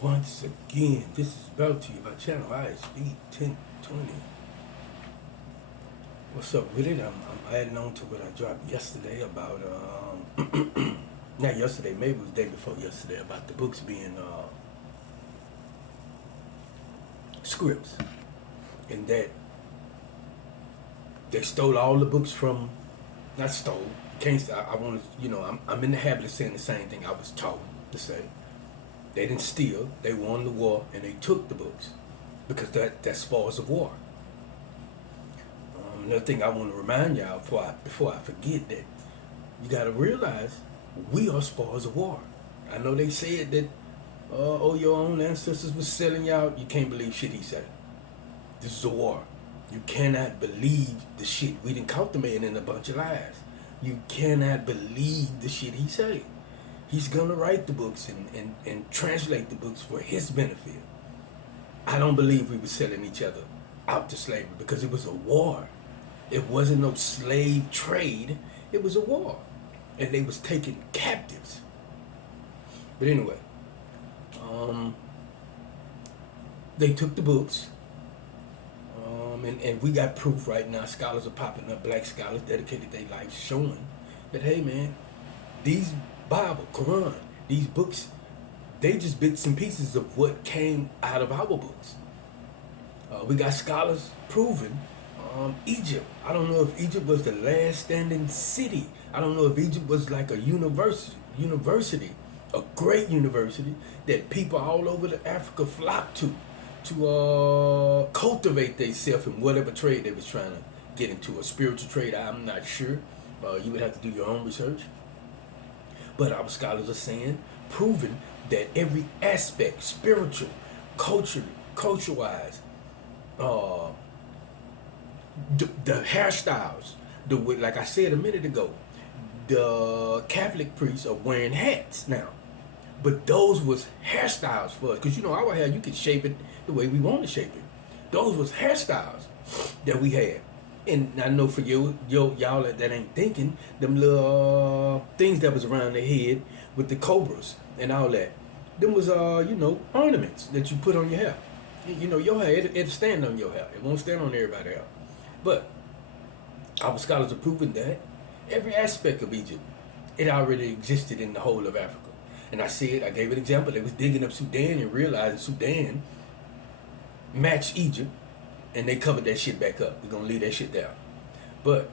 Once again, this is brought to you by Channel ISB 1020. What's up with it? I'm adding on to what I dropped yesterday about, not yesterday, maybe it was the day before yesterday, about the books being scripts. And that they stole all the books from, not stole, can't, I want to, I'm in the habit of saying the same thing I was taught to say. They didn't steal, they won the war, and they took the books. Because that's spoils of war. Another thing I want to remind y'all before I forget that you got to realize we are spoils of war. I know they said that, your own ancestors was selling y'all. You can't believe shit he said. This is a war. You cannot believe the shit. We didn't count the man in a bunch of lies. You cannot believe the shit he said. He's going to write the books and translate the books for his benefit. I don't believe we were selling each other out to slavery because it was a war. It wasn't no slave trade. It was a war. And they was taking captives. But anyway, they took the books. And we got proof right now. Scholars are popping up. Black scholars dedicated their life showing that, hey man, these Bible, Quran, these books, they just bits and pieces of what came out of our books. We got scholars proving Egypt. I don't know if Egypt was the last standing city. I don't know if Egypt was like a university, a great university that people all over Africa flocked to cultivate themselves in whatever trade they was trying to get into. A spiritual trade, I'm not sure. You would have to do your own research. But our scholars are saying, proving that every aspect, spiritual, culture-wise, the hairstyles, like I said a minute ago, the Catholic priests are wearing hats now. But those was hairstyles for us. Because our hair, you can shape it the way we want to shape it. Those was hairstyles that we had. And I know for y'all that ain't thinking, them little things that was around their head with the cobras and all that. Them was, ornaments that you put on your hair. Your hair, it'll stand on your hair. It won't stand on everybody's hair. But our scholars are proving that every aspect of Egypt, it already existed in the whole of Africa. And I gave an example. They was digging up Sudan and realizing Sudan matched Egypt, and they covered that shit back up. We're going to leave that shit down. But,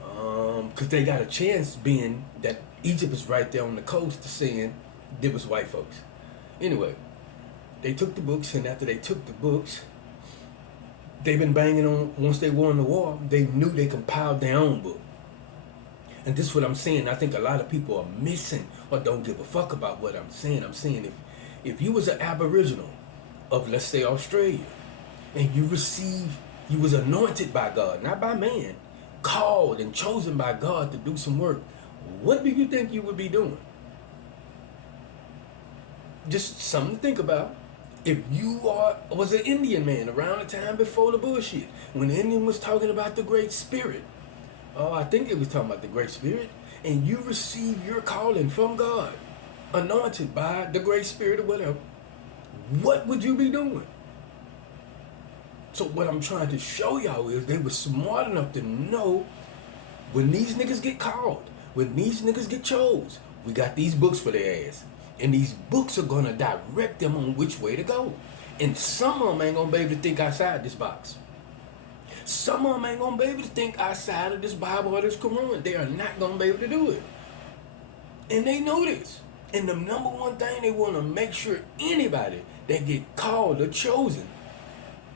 because they got a chance being that Egypt is right there on the coast to saying there was white folks. Anyway, they took the books, and after they took the books, they've been banging on, once they won the war, they knew they compiled their own book. And this is what I'm saying. I think a lot of people are missing or don't give a fuck about what I'm saying. I'm saying if you was an aboriginal of, let's say, Australia, and you was anointed by God, not by man, called and chosen by God to do some work, what do you think you would be doing? Just something to think about. If you was an Indian man around the time before the bullshit, when the Indian was talking about the Great Spirit, I think it was talking about the Great Spirit, and you receive your calling from God, anointed by the Great Spirit or whatever, what would you be doing? So what I'm trying to show y'all is they were smart enough to know when these niggas get called, when these niggas get chose, we got these books for their ass. And these books are going to direct them on which way to go. And some of them ain't going to be able to think outside this box. Some of them ain't going to be able to think outside of this Bible or this Quran. They are not going to be able to do it. And they know this. And the number one thing they want to make sure anybody that get called or chosen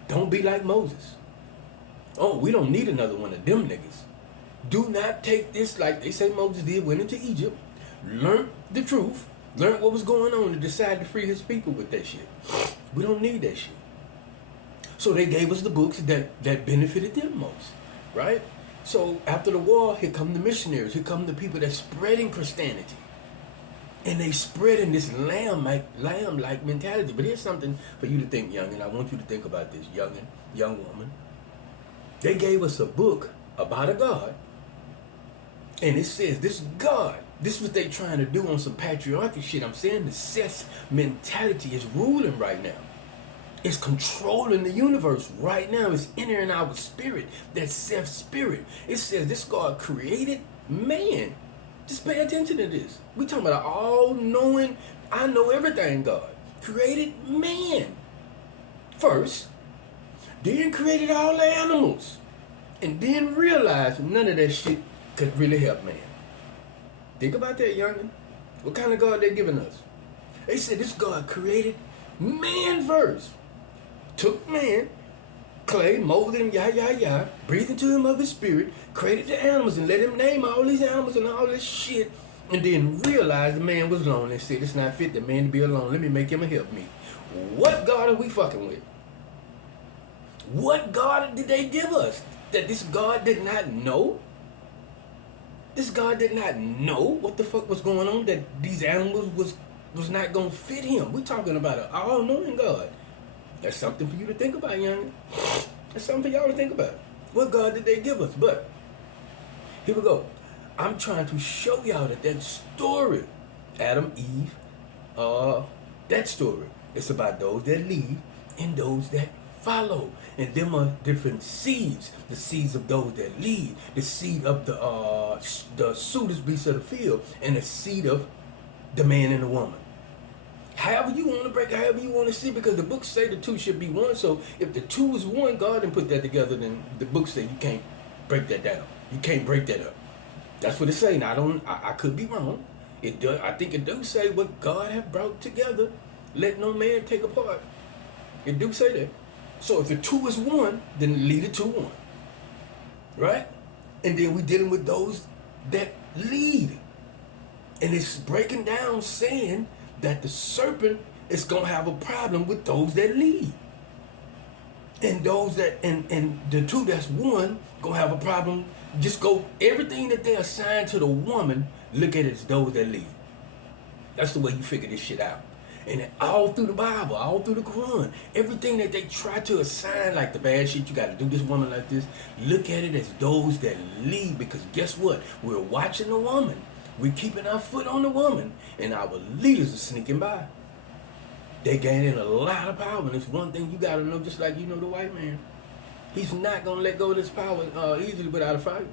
don't be like Moses. Oh, we don't need another one of them niggas. Do not take this like they say Moses did, went into Egypt, learned the truth, learned what was going on, and decided to free his people with that shit. We don't need that shit. So they gave us the books that benefited them most, right? So after the war, here come the missionaries. Here come the people that's spreading Christianity. And they spreading this lamb-like mentality. But here's something for you to think, young, and I want you to think about this, young woman. They gave us a book about a God. And it says this God This is what they trying to do on some patriarchy shit. I'm saying the Seth mentality is ruling right now. It's controlling the universe right now. It's entering our spirit, that Seth spirit. It says this God created man. Just pay attention to this. We talking about an all-knowing, I know everything God. Created man first, then created all the animals, and then realized none of that shit could really help man. Think about that, youngin. What kind of God they giving us? They said this God created man first. Took man, clay, molded him, breathed into him of his spirit, created the animals and let him name all these animals and all this shit, and then realized the man was lonely and said it's not fit the man to be alone. Let me make him a help me. What God are we fucking with? What God did they give us? That this God did not know? This God did not know what the fuck was going on, that these animals was not going to fit him. We're talking about an all-knowing God. That's something for you to think about, young. That's something for y'all to think about. What God did they give us? But here we go. I'm trying to show y'all that story, Adam, Eve, that story, it's about those that lead and those that follow. And them are different seeds. The seeds of those that lead, the seed of the sweetest beast of the field, and the seed of the man and the woman. However you want to break, however you want to see, because the books say the two should be one. So if the two is one, God didn't put that together, then the books say you can't break that down. You can't break that up. That's what it's saying. I could be wrong. It does. I think it does say what God have brought together, let no man take apart. It do say that. So if the two is one, then lead the two one. Right? And then we dealing with those that lead. And it's breaking down saying that the serpent is going to have a problem with those that lead. And those that, and the two that's one, going to have a problem. Just go, everything that they assign to the woman, look at it as those that lead. That's the way you figure this shit out. And all through the Bible, all through the Quran, everything that they try to assign, like the bad shit, you got to do this woman like this, look at it as those that lead. Because guess what? We're watching the woman. We're keeping our foot on the woman. And our leaders are sneaking by. They gaining a lot of power. And it's one thing you got to know, just like you know the white man. He's not going to let go of this power easily without a fight.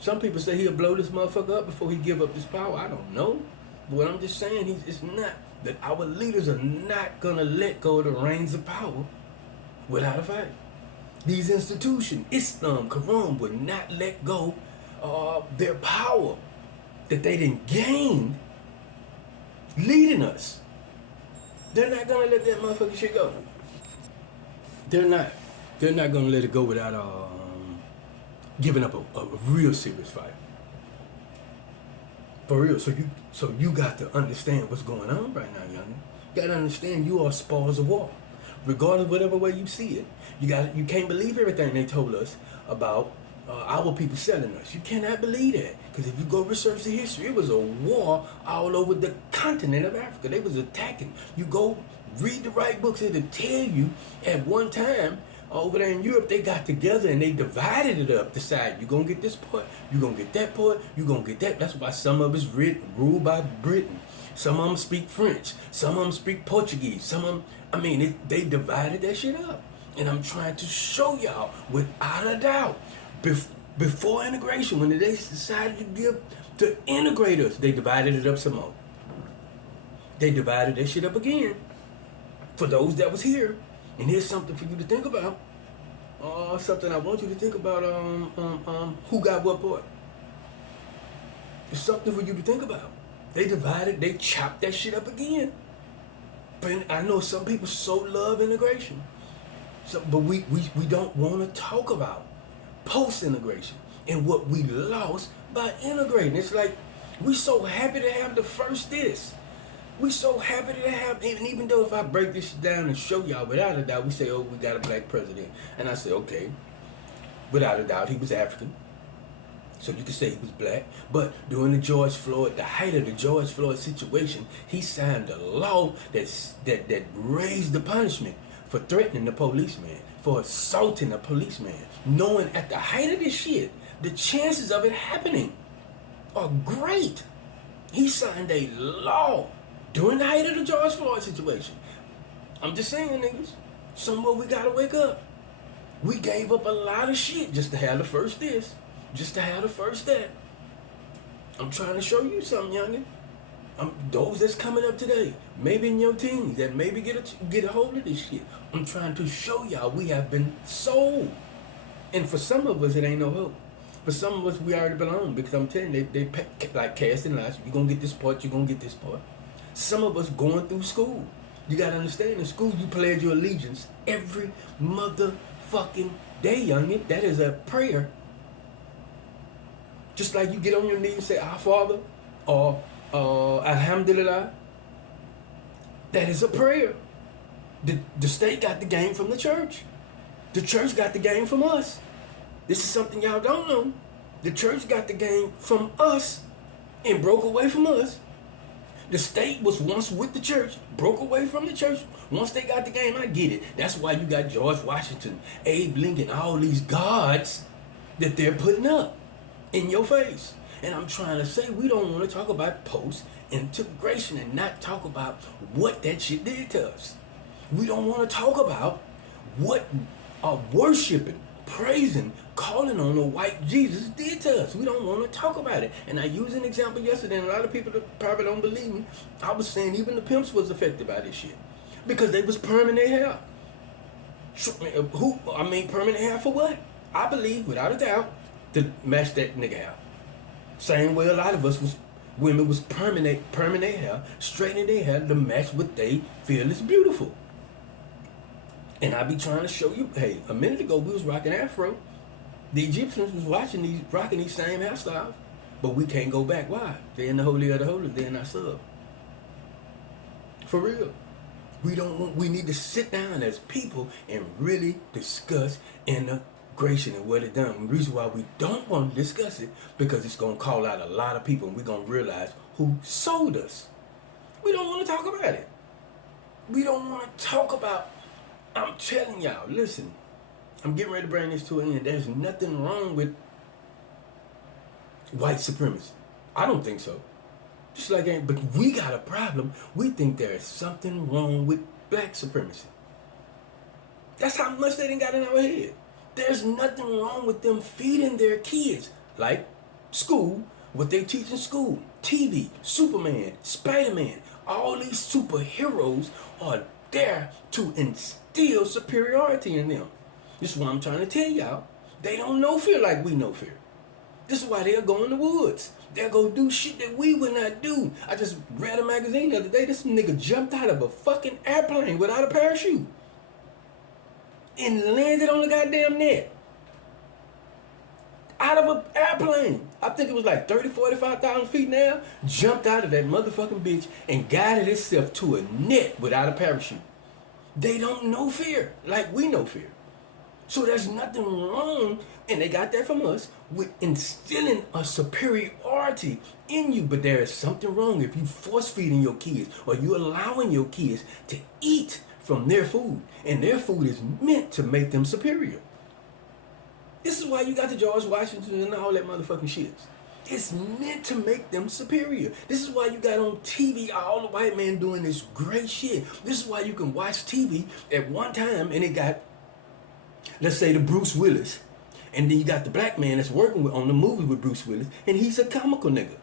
Some people say he'll blow this motherfucker up before he give up this power. I don't know. But what I'm just saying, it's not. That our leaders are not going to let go of the reins of power without a fight. These institutions, Islam, Quran, would not let go of their power that they didn't gain leading us. They're not going to let that motherfucking shit go. They're not going to let it go without giving up a real serious fight. For real, so you got to understand what's going on right now, young. You got to understand you are spoils of war, regardless of whatever way you see it. You can't believe everything they told us about our people selling us. You cannot believe that, because if you go research the history, it was a war all over the continent of Africa. They was attacking. You go read the right books, it'll tell you at one time. Over there in Europe, they got together and they divided it up. Decided you're going to get this part, you're going to get that part, you're going to get that. That's why some of it's ruled by Britain. Some of them speak French. Some of them speak Portuguese. Some of them, they divided that shit up. And I'm trying to show y'all, without a doubt, before integration, when they decided to integrate us, they divided it up some more. They divided that shit up again for those that was here. And here's something for you to think about. Something I want you to think about. Who got what part? It's something for you to think about. They divided, they chopped that shit up again. But I know some people so love integration. But we don't want to talk about post-integration and what we lost by integrating. It's like we so happy to have the first this. We so happy to have, and even though if I break this down and show y'all, without a doubt, we say, oh, we got a black president. And I say, okay, without a doubt, he was African. So you could say he was black. But during the height of the George Floyd situation, he signed a law that raised the punishment for threatening the policeman, for assaulting a policeman, knowing at the height of this shit, the chances of it happening are great. He signed a law during the height of the George Floyd situation. I'm just saying, niggas, somewhere we gotta wake up. We gave up a lot of shit just to have the first this, just to have the first that. I'm trying to show you something, youngin'. Those that's coming up today, maybe in your teens, that maybe get a hold of this shit. I'm trying to show y'all we have been sold. And for some of us, it ain't no hope. For some of us, we already belong, because I'm telling you, they like casting lots. You're going to get this part, you're going to get this part. Some of us going through school. You got to understand, in school, you pledge your allegiance every motherfucking day, youngin'. That is a prayer. Just like you get on your knees and say, Our Father, or Alhamdulillah. That is a prayer. The state got the game from the church. The church got the game from us. This is something y'all don't know. The church got the game from us and broke away from us. The state was once with the church, broke away from the church. Once they got the game, I get it. That's why you got George Washington, Abe Lincoln, all these gods that they're putting up in your face. And I'm trying to say, we don't want to talk about post-integration and not talk about what that shit did to us. We don't want to talk about what worshiping, praising, calling on the white Jesus did to us. We don't want to talk about it. And I used an example yesterday, and a lot of people that probably don't believe me. I was saying even the pimps was affected by this shit because they was perming their hair. Permanent hair for what? I believe, without a doubt, to match that nigga hair. Same way a lot of us women was permanent their hair, straightening their hair to match what they feel is beautiful. And I be trying to show you, hey, a minute ago we was rocking afro. The Egyptians was rocking these same hairstyles, but we can't go back. Why? They're in the holy of the holies. They're in our sub. For real. We need to sit down as people and really discuss integration and what it done. The reason why we don't want to discuss it, because it's going to call out a lot of people, and we're going to realize who sold us. We don't want to talk about it. We don't want to talk about, I'm telling y'all, listen, I'm getting ready to bring this to an end. There's nothing wrong with white supremacy. I don't think so. Just like, but we got a problem. We think there is something wrong with black supremacy. That's how much they done got in our head. There's nothing wrong with them feeding their kids. Like school, what they teach in school. TV, Superman, Spider-Man. All these superheroes are there to instill superiority in them. This is what I'm trying to tell y'all. They don't know fear like we know fear. This is why they'll go in the woods. They'll go do shit that we would not do. I just read a magazine the other day. This nigga jumped out of a fucking airplane without a parachute and landed on the goddamn net. Out of an airplane. I think it was like 30, 45,000 feet now. Jumped out of that motherfucking bitch and guided itself to a net without a parachute. They don't know fear like we know fear. So there's nothing wrong, and they got that from us, with instilling a superiority in you. But there is something wrong if you force feeding your kids, or you allowing your kids to eat from their food, and their food is meant to make them superior. This is why you got the George Washington and all that motherfucking shit. It's meant to make them superior. This is why you got on TV all the white men doing this great shit. This is why you can watch TV at one time and it got, let's say, the Bruce Willis, and then you got the black man that's working on the movie with Bruce Willis, and he's a comical nigga.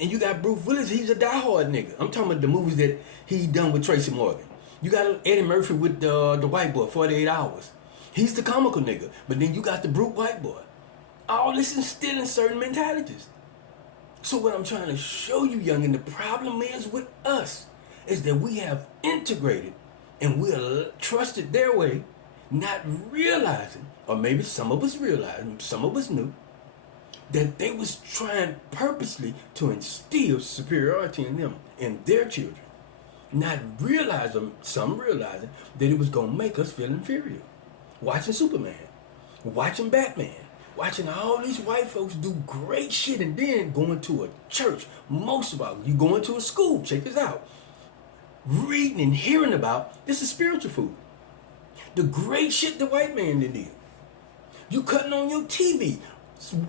And you got Bruce Willis, he's a diehard nigga. I'm talking about the movies that he done with Tracy Morgan. You got Eddie Murphy with the white boy, 48 Hours. He's the comical nigga. But then you got the brute white boy. All this instilling certain mentalities. So what I'm trying to show you, youngin', the problem is with us, is that we have integrated and we're trusted their way, not realizing, or maybe some of us realized, some of us knew, that they was trying purposely to instill superiority in them, in their children. Not realizing, some realizing, that it was going to make us feel inferior. Watching Superman, watching Batman, watching all these white folks do great shit, and then going to a church. Most of all, you going to a school, check this out. Reading and hearing about, this is spiritual food. The great shit the white man did. You cutting on your TV,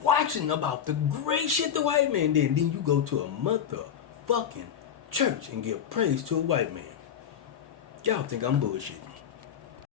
watching about the great shit the white man did. And then you go to a motherfucking church and give praise to a white man. Y'all think I'm bullshitting.